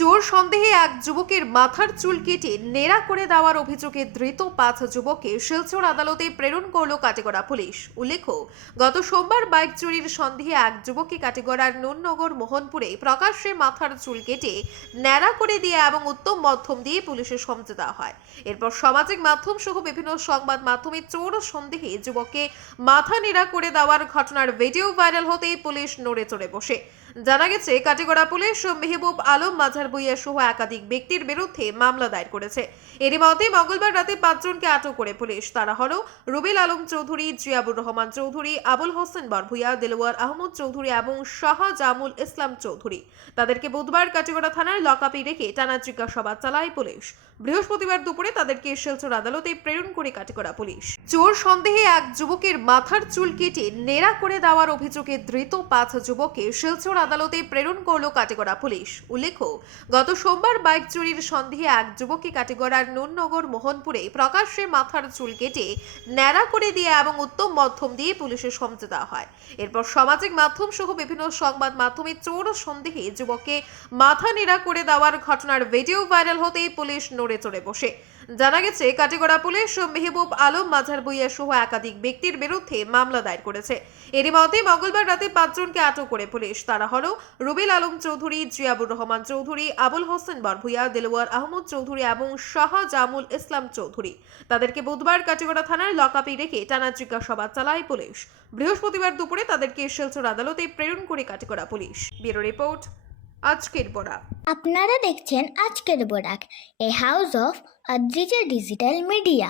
চোর সন্দেহে এক যুবকের মাথার চুল কেটে ন্যাড়া করে দেওয়ার অভিযোগে ধৃত 5 যুবককে শিলচর আদালতে প্রেরণ করল কাটিগড়া পুলিশ। উল্লেখ্য, গত সোমবার বাইক চুরির সন্দেহে এক যুবককে কাটিগড়ার নুননগর মোহনপুরে প্রকাশ্যে মাথার চুল কেটে ন্যাড়া করে দিয়ে এবং উত্তম মধ্যম দিয়ে পুলিশের সমঝে দেওয়া হয়। এরপর সামাজিক মাধ্যম সহ বিভিন্ন সংবাদ মাধ্যমে চোর সন্দেহে যুবককে মাথা ন্যাড়া করে দেওয়ার ঘটনার ভিডিও ভাইরাল হতেই পুলিশ নড়ে চড়ে বসে। জানা গেছে, কাটিগড়া পুলিশ মেহবুব আলম মাঝার বইয়া সহ একাধিক ব্যক্তির বিরুদ্ধে মামলা দায়ের করেছে। এরই মধ্যে মঙ্গলবার রাতে 5 জনকে আটক করে পুলিশ। তারা হলো রুবেল আলম চৌধুরী, জিয়াবুর রহমান চৌধুরী, আবুল হোসেন বরভুইয়া, দেলোয়ার আহমদ চৌধুরী এবং শাহজামুল ইসলাম চৌধুরী। তাদেরকে বুধবার কাটিগড়া থানার লকআপে রেখে টানা জিজ্ঞাসাবাদ চালায় পুলিশ। বৃহস্পতিবার দুপুরে তাদেরকে শিলচর আদালতে প্রেরণ করে কাটিগড়া পুলিশ। চোর সন্দেহে এক যুবকের মাথার চুল কেটে ন্যাড়া করে দেওয়ার অভিযোগে ধৃত 5 যুবককে শিলচর আদালতে প্রেরণ করল কাটিগড়া পুলিশ। উল্লেখ্য, গত সোমবার বাইক চুরির সন্দেহে এক যুবককে কাটিগড়ার নুননগর মোহনপুরে প্রকাশ্যে মাথার চুল কেটে ন্যাড়া করে দিয়ে এবং উত্তম মধ্যম দিয়ে পুলিশের সমঝে দেওয়া হয়। এরপর সামাজিক মাধ্যম সহ বিভিন্ন সংবাদ মাধ্যমে চোর সন্দেহে যুবককে মাথা ন্যাড়া করে দেওয়ার ঘটনার ভিডিও ভাইরাল হতেই পুলিশ নড়ে চড়ে বসে। জানা গেছে, কাটিগড়া পুলিশ মেহবুব আলম মাঝার বইয়া সহ একাধিক ব্যক্তির বিরুদ্ধে মামলা দায়ের করেছে। এরই মধ্যে মঙ্গলবার রাতে 5 জনকে আটক করে পুলিশ। তারা হলো রুবেল আলম চৌধুরী, জিয়াবুর রহমান চৌধুরী, আবুল হোসেন বরভুইয়া, দেলোয়ার আহমদ চৌধুরী এবং শাহজামুল ইসলাম চৌধুরী। তাদেরকে বুধবার কাটিগড়া থানার লকআপে রেখে টানা জিজ্ঞাসাবাদ চালায় পুলিশ। বৃহস্পতিবার দুপুরে তাদেরকে শিলচর আদালতে প্রেরণ করে কাটিগড়া পুলিশ। ব্যুরো রিপোর্ট, আজকের বরাক। আপনারা দেখছেন আজকের Barak, a house of Adrija digital media.